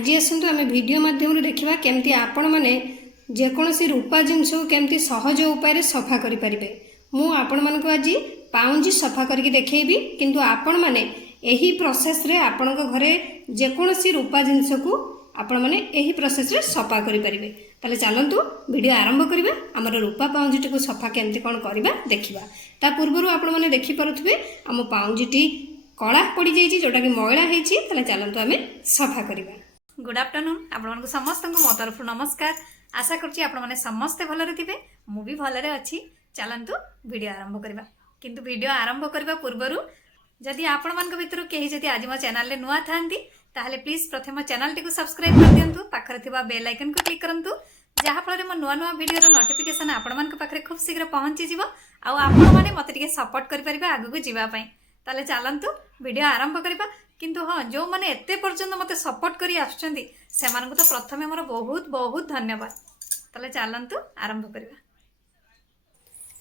आज आसतु आम वीडियो माध्यम देखा केमती आपण मैंने जेकोसी रूपा जिनस केमती सहज उपाय सफा करें। मुझे आज पाउंजी सफा करके देखी किंतु आपण मैंने यही प्रोसेस रे आपण घरे जेकोसी रूपा जिनस को आपण मैंने यही प्रोसेस रे सफा करें। ताले चलतु वीडियो आरंभ करवा आमर रूपा पाउंजी को सफा केमती कौन करवा देखा। ता पूर्व आपण मैंने देखिपे आम पाउंजी कला पड़ जाइए जोटा कि मैला होता चलतु आम सफा करवा। गुड आफ्टरनून आपण समस्त मो तरफ नमस्कार। आशा करछि आपण माने समस्ते भलरे थिबे मु भी भलरे अछि। चलंतु वीडियो आरंभ करबा। किंतु वीडियो आरंभ करबा पूर्वरु जदि आपण मानक भितर केही जदि आज मो चैनल ले नुआ थांती ताहले प्लीज प्रथम चैनल टी को सब्सक्राइब कर दियंतु। पाखरे थिबा बेल आइकन को क्लिक करंतु जहा फल मो नुआ नुआ वीडियो रो नोटिफिकेशन आपण मानक पाखरे खूब शीघ्र पहुंची जिवो आ आपण माने मते टिके सपोर्ट करि परिबा आगु को जीवा पई। ताले चलंतु वीडियो आरंभ करबा। किंतु हाँ जो मैंने एते पर्यंत मते सपोर्ट करी आछंती सेमानकु तो प्रथमे मोर बहुत बहुत धन्यवाद। ताले चलंतु आरंभ करबा।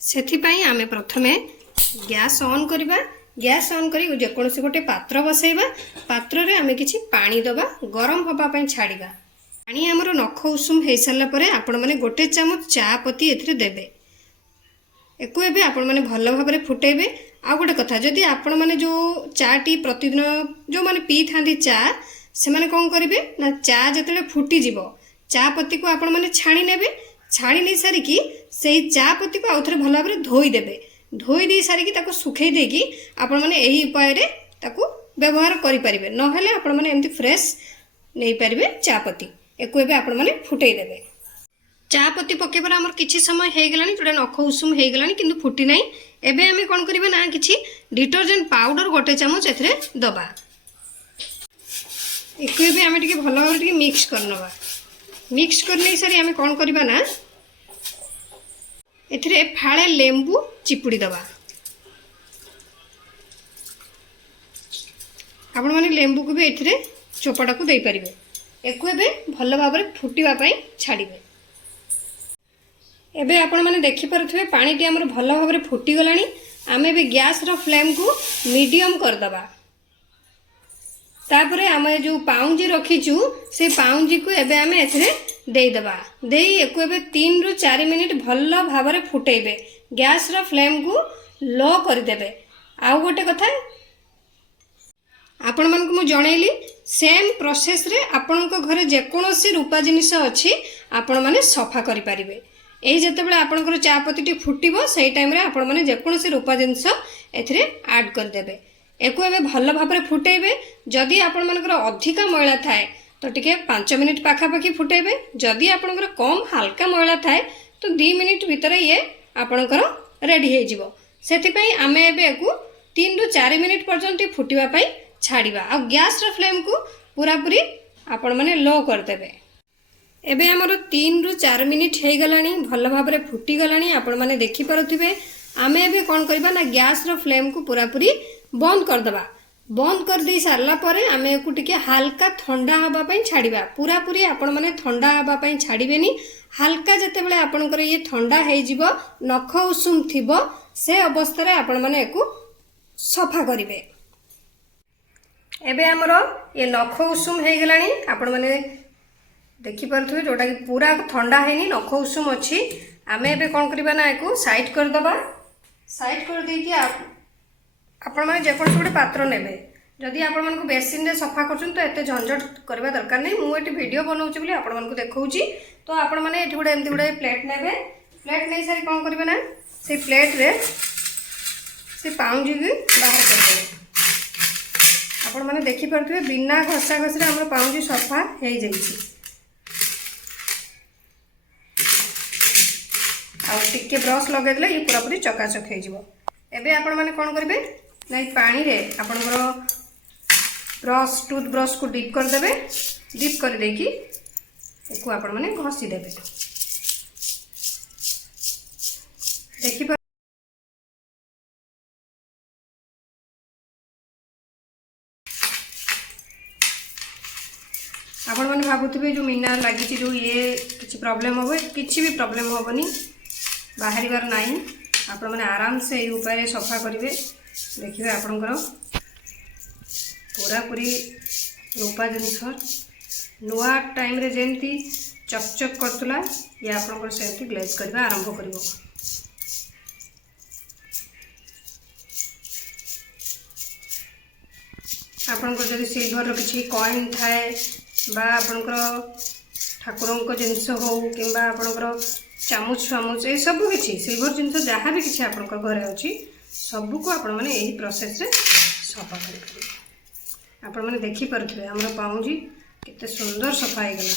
सेथि पई आमे प्रथमे गैस ऑन करबा। गैस ऑन करी जेकोसी गोटे पात्र बसैबा। पात्र रे आमे किछि पानी दबा गरम होबा पई छाड़ीबा। पानी हमरो नख उषुम हे साला परे आपण माने गोटे चामच चा पत्ती एथिरे देबे। एको एबे आपण माने भल भाबरे फुटेबे। आ गोटे कथा जदि आपण माने जो चा टी प्रतिदिन जो माने पी थांदी चा से माने कोन करिवे ना चा जतले फुटी जिवो चा पत्ती को आपण माने छाणी नेबे। छाणी नै सारी की सेही चा पत्ती को आउथरे भल भाबरे धोई देबे। धोई दे सारी की ताको सुखै देकी आपण माने एही उपाय रे ताको व्यवहार करि परिबे। न हेले आपण माने एमती फ्रेश नै परिबे चा पत्ती। एको एबे आपण माने फुटै देबे। चा पत्ती पकेबार आमर किछि समय हे गलानी जोडा नख उषुम हे गलानी किंतु फुटी नै। एबे आमे कोन करिबा ना किछि डिटर्जेंट पाउडर गोटे चामच एथरे दबा। एको एबे आमे टिके भलो भाबरे टिके मिक्स करनबा। मिक्स करनै सारी आमे कोन करिबा ना एथरे फाळे लेंबू चिपुडी दबा। आपण माने लेंबू को भी एथरे चोपाटा को देई परिबे। एको एबे भलो भाबरे फुटीबा पई छाडीबे। एबे आपण माने देखि परथुबे पानी टी हमर भलो भाबरे फुटी गलानी। आमे बे गैस रो फ्लेम को मीडियम कर दबा। तापरे आमे जो पाउंजी रखिचु से पाउंजी को एबे आमे एथरे देई दबा। देई एको एबे 3 रु 4 मिनिट भलो भाबरे फुटेबे। गैस रो फ्लेम को लो कर देबे। आ गोटे कथा आपण मन को मु जणैली सेम प्रोसेस रे आपण को घरे जे कोनोसी रूपा जिनिस अछि आपण माने सफा करि परिबे। एही जतबेले आपनकर चा पत्ती टी फुटिबो सेही टाइम रे आपण माने जेकोसी रूपा जिंस एथिरे ऐड कर देबे। एको एबे भलो भाबरे फुटेबे। जदि आपण मानकर अधिका मैला थाए तो टिके 5 मिनिट पाखा पाखी फुटेबे। जदि आपनकर कम हल्का मैला थाए तो 2 मिनिट भीतर ये आपनकर रेडी हे जिवो। सेति पई आमे एबे एको 3 रु 4 मिनिट पर्यंत फुटिबा पई छाड़ीबा। आ गैस रो फ्लेम को पूरा पूरी आपण माने लो कर देबे। एबे हमर 3 रु 4 मिनिट हे गलानी भलो भाबरे फुटी गलानी। आपण माने देखि परथिबे आमे एबे कोन करबा ना गैस रो फ्लेम को पूरा पूरी बंद कर दबा। बंद कर दे सारला परे आमे एको टिके हल्का ठंडा हबा पई छाडीबा। पूरा पूरी आपण माने ठंडा हबा पई छाडीबेनी। हल्का जते बेले आपण कर ये ठंडा हे जिवो नख उषुम थिबो से अवस्था रे आपण माने एको सफा करिवे। एबे हमर ये नख उषुम हे गलानी। आपण माने देखि परथुबे जोटा कि पूरा ठंडा हैनी नख उषुम अछि। आमे एबे कोन करबा ना एको साइड कर दबा। साइड कर दे कि आपण माने जे कोन गोटे पात्र नेबे। जदि आपण मानको बेसिन रे सफा करछन तो एते झंझट करबा दरकार नै। मु एटी वीडियो बनाउछि बोली आपण मानको देखौछि। तो आपण माने एटी गोटे एमति गोटे प्लेट नेबे। प्लेट नै सारी कोन करबे ना से प्लेट रे से पाउंजी भी बाहर कर देबे। आपण माने देखि परथुबे बिना घसा घसरे हमर पाउंजी सफा हे जाईछि। आ टिके ब्रश लगे देले ये पूरा पूरी चकाचक हे जिवो। एबे आपण माने कोन करबे नै पानी रे आपनकर ब्रश टूथ ब्रश को डिप कर देबे। डिप कर देकी एको आपण माने घसी देबे। देखि आपण माने भाबुथिबे जो मीना लागिछि जो ये किछि प्रॉब्लम होबे किछि भी प्रॉब्लम होबनी बाहरी बार नाही। आपण माने आराम से ये उपाय सफा करिवे। देखिबे आपनकर पूरा पूरी रूपा जिनिस नुआ टाइम रे जेमती चकचक करतुला ये आपनकर सेमती ग्लेज करबा आरंभ करिवो। आपनकर जदि सिल्वर रो किछि कॉइन थाए बा आपनकर ठाकुरंक जिनस हो किंबा आपनकर चामुच फामुच ए सब किछि सिल्वर जिनस जहाँ भी किछि आपनकर घरे अछि सबु को आपण माने एही प्रोसेस रे सफा करि परिबे। आपण माने देखि परथबे हमर पाउंजी केते सुंदर सफा हो गला।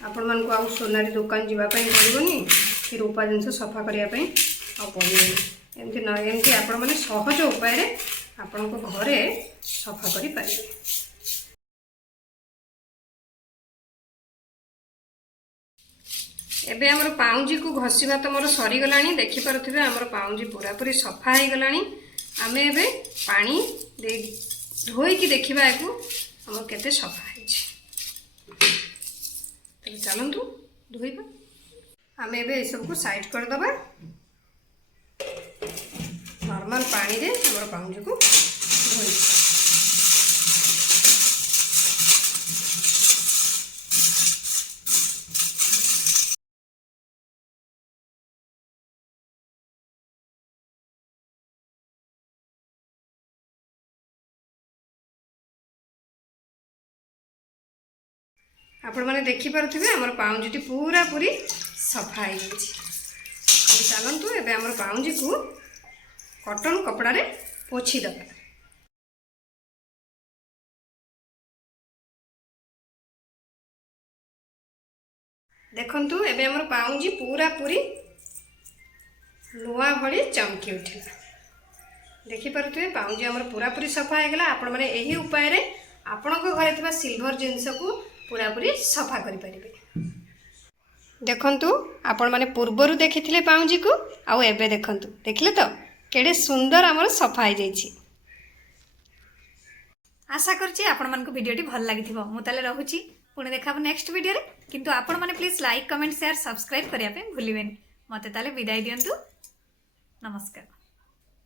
आपण मान को आउ सोनारी दुकान जीवा पई पड़िबोनी कि रूपा जिनस सफा करिया पई आ पड़िबोनी एमती न एमती आपण माने सहज उपाय रे आपण को घरे सफा करि पारिबे। एबे हमर पाउंजी को घसीबा तो मोर सरी गलानी देखि परथिबे हमर पाउंजी पूरा पूरी सफा हे गलानी। आमे एबे पानी दे धोई कि देखिबा एको हमर केते सफा हेछि। तबे चलंतु धोइबा। आमे एबे ए सब को साइड कर दबा। नॉर्मल पानी रे हमर पाउंजी को धोइ। आपण माने देखि परथिबे हमर पाउंजीटी पूरा पूरी सफा हे गेछि। चलंतु एबे हमर पाउंजी को कॉटन कपड़ा रे पोछि दबा। देखंतु एबे हमर पाउंजी पूरा पूरी नुआ भली चमकी उठिला। देखि परथिबे पाउंजी हमर पूरा पूरी सफा हे गेला। आपण माने एही उपाय रे आपनको घरे थिबा सिल्वर जिंस को पूरा पूरी सफा करि परिबे। देखंतु आपण माने पूर्वरु देखिथिले पाउंजी को आउ एबे देखंतु देखले तो केडे सुंदर हमर सफा हे जाईछि। आशा करछि आपण मन को वीडियोटी भल लागिथिबो। मु ताले रहूछि पुणे देखाबो नेक्स्ट वीडियो रे। किंतु आपण माने please like comment share subscribe करिया पे भूलिबेनी। मते ताले विदाई दियंतु। नमस्कार।